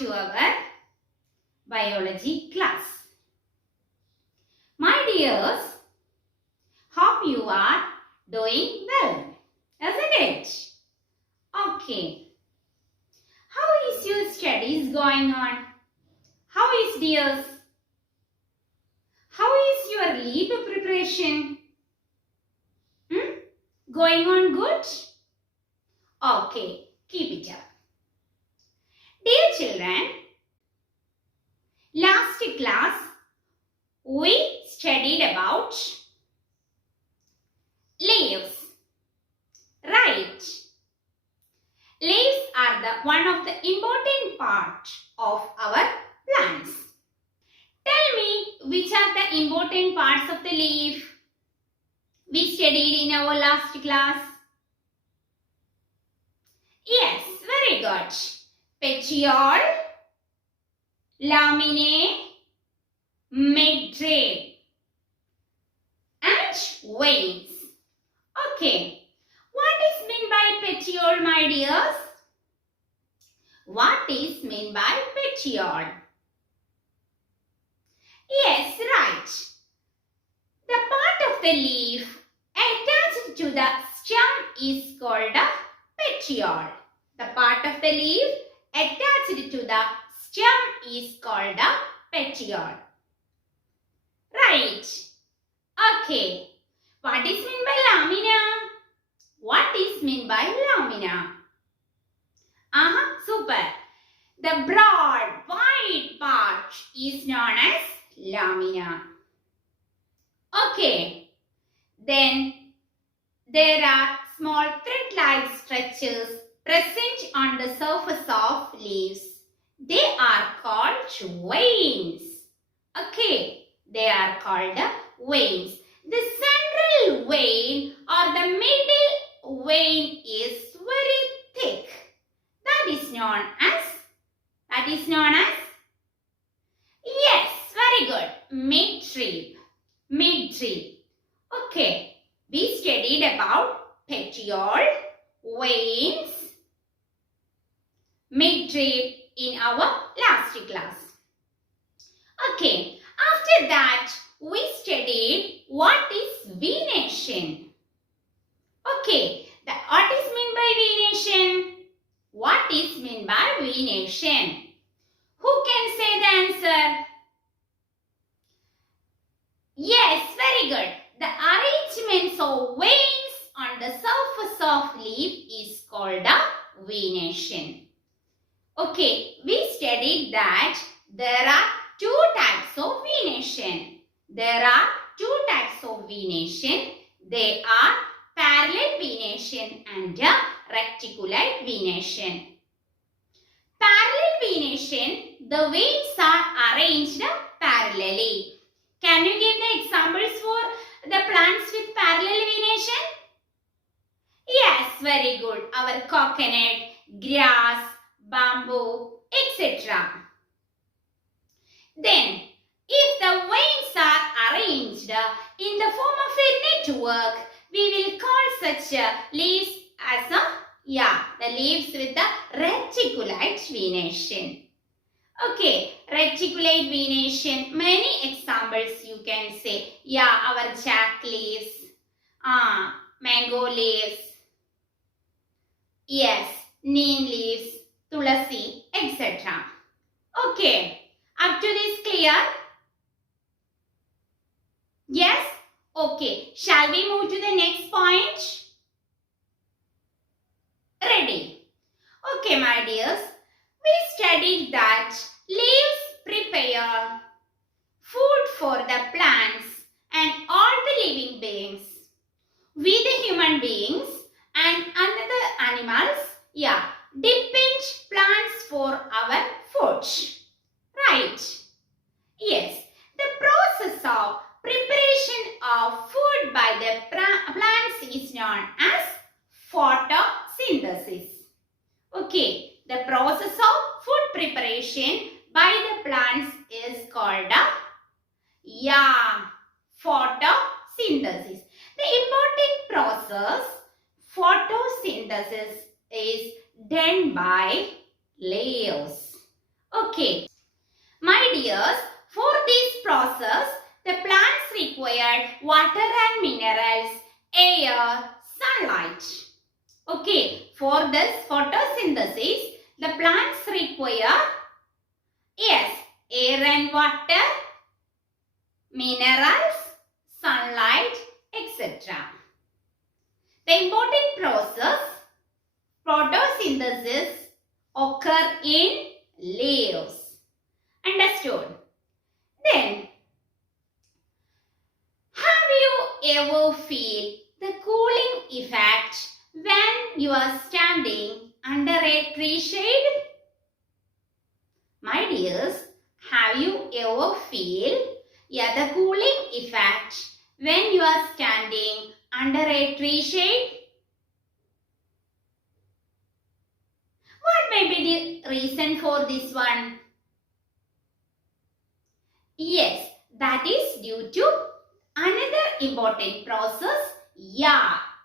to our biology class. My dears, hope you are doing well, isn't it? Okay. How is your studies going on? How is dears? How is your leave preparation? Going on good? Okay, keep it up. Dear children, last class we studied about leaves, right? Leaves are one of the important part of our plants. Tell me which are the important parts of the leaf we studied in our last class. Yes, very good. Petiole, laminae, midrib, and veins. Okay, what is meant by petiole, my dears? What is meant by petiole? Yes, right. The part of the leaf attached to the stem is called a petiole. The part of the leaf attached to the stem is called a petiole. Right. Okay. What is meant by lamina? What is meant by lamina? Super. The broad white part is known as lamina. Okay. Then there are small thread-like structures present on the surface of leaves. They are called veins. Okay, they are called veins. The central vein or the middle vein is very thick. That is known as yes, very good. Midrib. Midrib. Okay, we studied about petiole, veins, midrib in our last class. Okay, after that we studied what is venation. Okay, what is meant by venation? What is meant by venation? Who can say the answer? Yes, very good. The arrangements of veins on the surface of leaf is called a venation. Okay, we studied that there are two types of venation. There are two types of venation. They are parallel venation and reticulate venation. Parallel venation, the veins are arranged parallelly. Can you give the examples for the plants with parallel venation? Yes, very good. Our coconut, grass, bamboo, etc. Then, if the veins are arranged in the form of a network, we will call such leaves as the leaves with the reticulate venation. Okay, reticulate venation, many examples you can say. Our jack leaves, mango leaves, yes, neem leaves, tulasi, etc. Okay, up to this clear? Yes? Okay, shall we move to the next point? Ready? Okay, my dears, we studied that leaves prepare food for the plants and all the living beings. We the human beings and other animals, depend plants for our food. Right? Yes, the process of preparation of food by the plants is known as photosynthesis. Okay, the process of food preparation by the plants is called photosynthesis. The important process photosynthesis is done by leaves. Okay, my dears, for this process, the plants require water and minerals, air, sunlight. Okay, for this photosynthesis, the plants require, yes, air and water, minerals, sunlight, etc. The important process, photosynthesis, occur in layers. Understood? Then, have you ever feel the cooling effect when you are standing under a tree shade? My dears, have you ever feel the cooling effect when you are standing under a tree shade? What may be the reason for this one? Yes, that is due to another important process,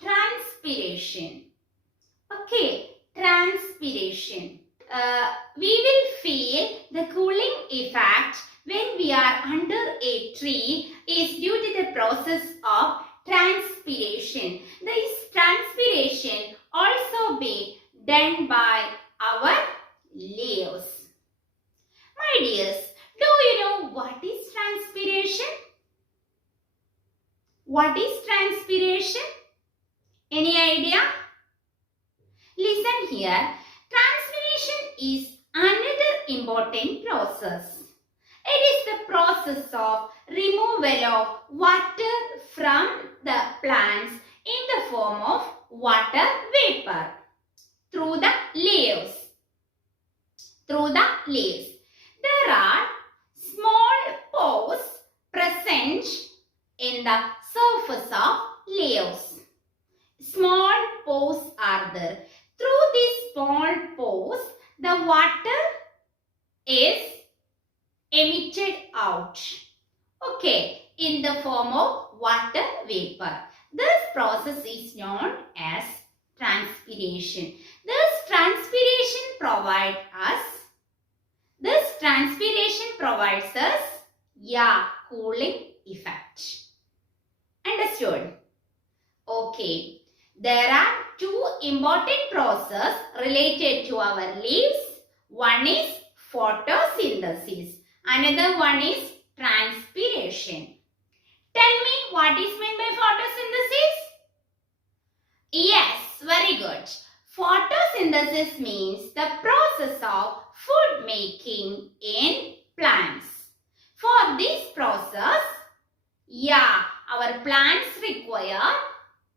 transpiration. Okay, transpiration. We will feel the cooling effect when we are under a tree is due to the process of transpiration. This transpiration also be done by our layers. My dears, do you know what is transpiration? What is transpiration? Any idea? Listen here. Transpiration is another important process. It is the process of removal of water from the plants in the form of water vapor through the layers. There are small pores present in the surface of layers. Small pores are there. Through these small pores, the water is emitted out. Okay, in the form of water vapor. This process is known as transpiration. This transpiration provides us cooling effect. Understood? Okay. There are two important processes related to our leaves. One is photosynthesis. Another one is transpiration. Tell me what is meant by photosynthesis? Yes, very good. Photosynthesis means the process of food making in plants. For this process, our plants require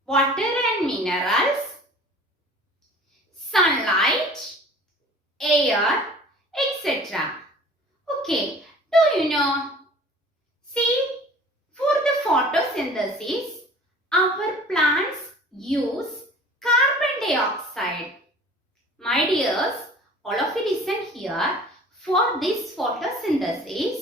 water and minerals, sunlight, air, etc. Okay, do you know? See, for the photosynthesis, our plants use carbon dioxide. My dears, all of you listen here. For this photosynthesis,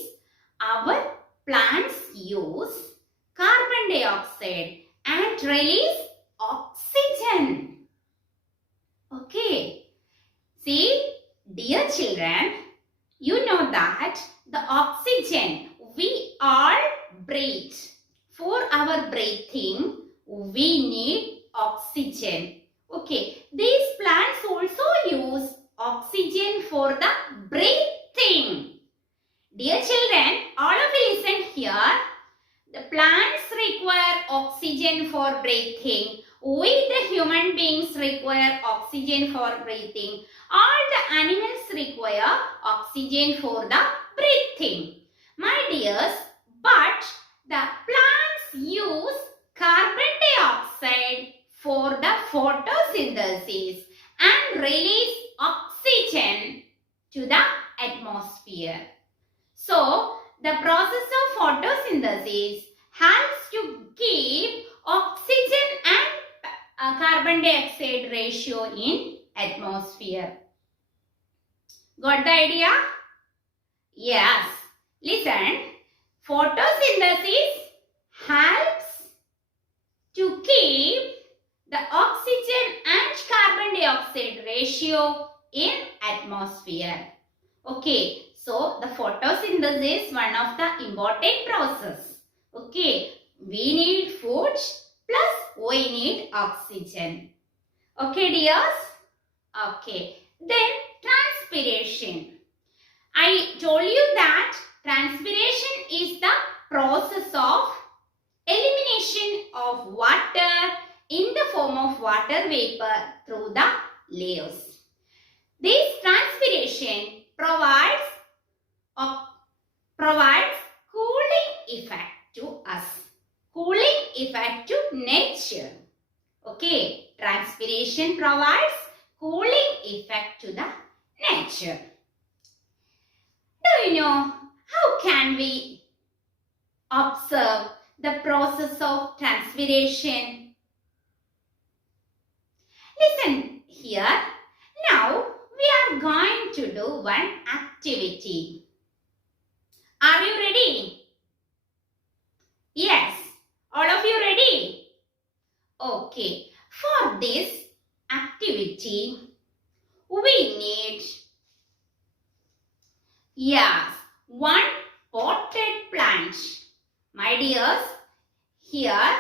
our plants use carbon dioxide and release oxygen. Okay. See, dear children, you know that the oxygen we all breathe. For our breathing, we need oxygen. Okay. These plants also use oxygen for the breathing. Dear children, all of you listen here. The plants require oxygen for breathing. We the human beings require oxygen for breathing. All the animals require oxygen for the breathing. My dears, but the plants use carbon dioxide for the photosynthesis and release oxygen to the atmosphere. So, the process of photosynthesis helps to keep oxygen and carbon dioxide ratio in atmosphere. Got the idea? Yes. Listen, photosynthesis helps to keep the oxygen and carbon dioxide ratio in atmosphere. Okay, So the photosynthesis is one of the important process. Okay, we need food plus we need oxygen. Okay, dears? Okay, then transpiration. I told you that transpiration is the process of elimination of water in the form of water vapor through the leaves. This transpiration provides cooling effect to us, cooling effect to nature. Okay, transpiration provides cooling effect to the nature. Do you know how can we observe the process of transpiration? Listen here. Now we are going to do one activity. Are you ready? Yes. All of you ready? Okay. For this activity, we need, yes, one potted plant. My dears, here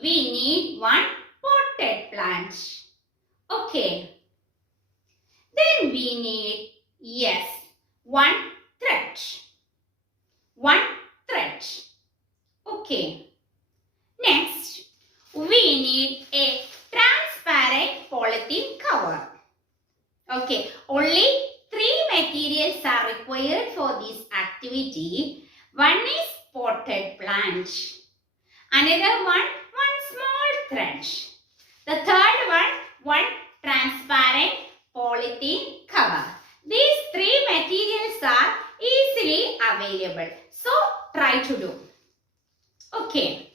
we need one potted plant. Okay. Then we need, yes, one thread. One thread. Okay. Next, we need a transparent polythene cover. Okay. Only 3 materials are required for this activity. One is potted plant. Another one small thread. The third one transparent polythene cover. These 3 materials are easily available. So, try to do. Okay.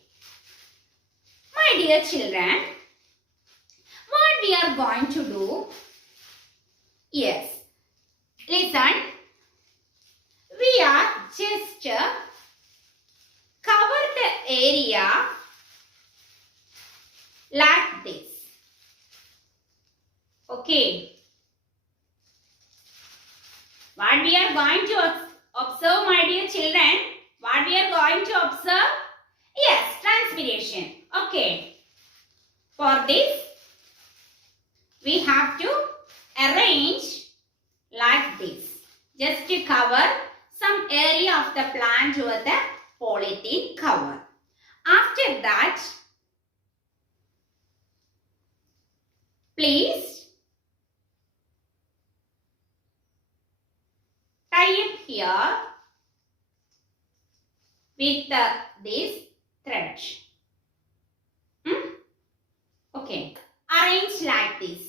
My dear children, what we are going to do? Yes. Listen. We are just cover the area like this. Okay. What we are going to observe, my dear children? What we are going to observe? Yes, transpiration. Okay. For this, we have to arrange like this. Just to cover some area of the plant with the polythene cover. After that, please tie it here with this thread. Okay, arrange like this.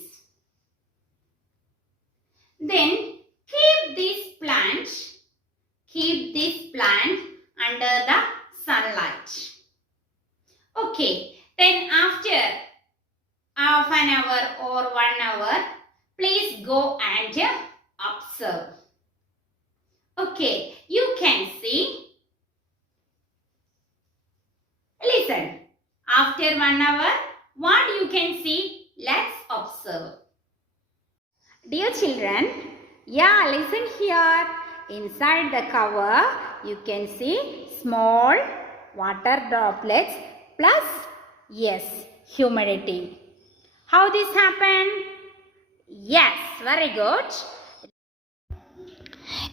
Then keep this plant under the sunlight. Okay, then after half an hour or 1 hour, please go and observe. Okay, you can see. Listen, after 1 hour, what you can see? Let's observe. Dear children, yeah, listen here. Inside the cover, you can see small water droplets plus, yes, humidity. How this happened? Yes, very good.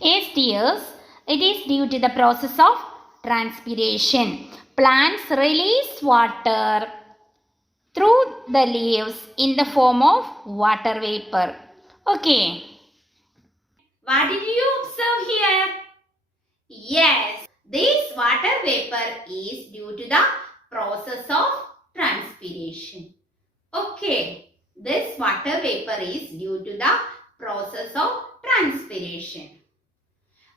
Yes, dears, it is due to the process of transpiration. Plants release water through the leaves in the form of water vapor. Okay. What did you observe here? Yes, this water vapor is due to the process of transpiration. Okay, this water vapor is due to the process of transpiration.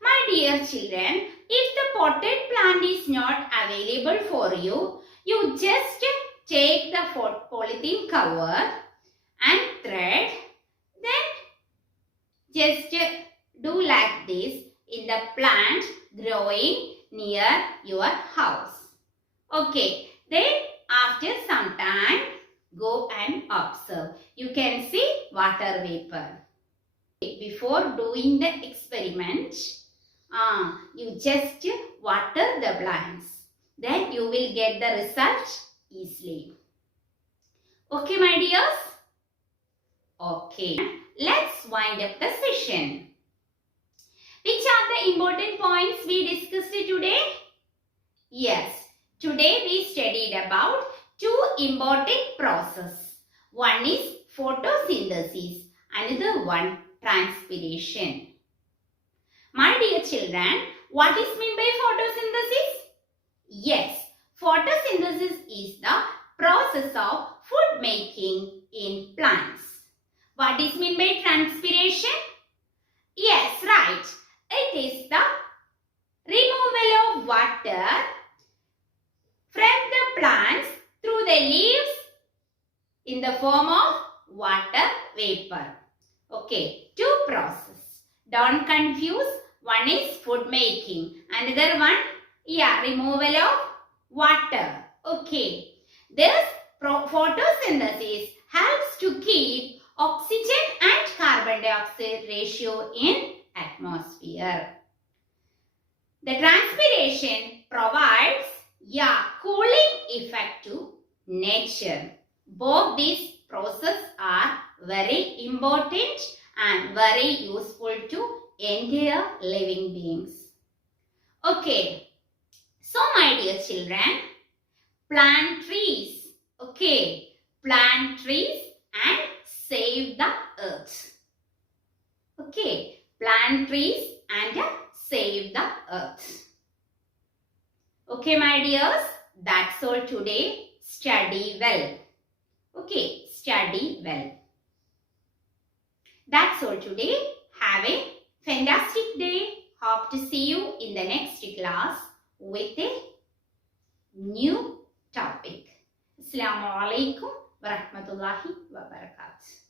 My dear children, if the potted plant is not available for you, you just take the polythene cover and thread, then just do like this in the plant growing near your house. Okay, then after some time, go and observe. You can see water vapor. Before doing the experiment, You just water the plants. Then you will get the result easily. Okay, my dears? Okay. Let's wind up the session. Which are the important points we discussed today? Yes. Today we studied about two important processes. One is photosynthesis, another one transpiration. My dear children, what is meant by photosynthesis? Yes, photosynthesis is the process of food making in plants. What is meant by transpiration? Yes, right. It is the removal of water from the plants through the leaves in the form of water vapor. Okay, two processes. Don't confuse. One is food making. Another one, removal of water. Okay. This photosynthesis helps to keep oxygen and carbon dioxide ratio in atmosphere. The transpiration provides cooling effect to nature. Both these processes are very important and very useful to entire living beings. Okay, so my dear children, plant trees. Okay, plant trees and save the earth. Okay, plant trees and save the earth. Okay, my dears, that's all today. Study well. Okay, study well. That's all today. Have a fantastic day. Hope to see you in the next class with a new topic. Assalamu alaikum wa rahmatullahi wa barakatuh.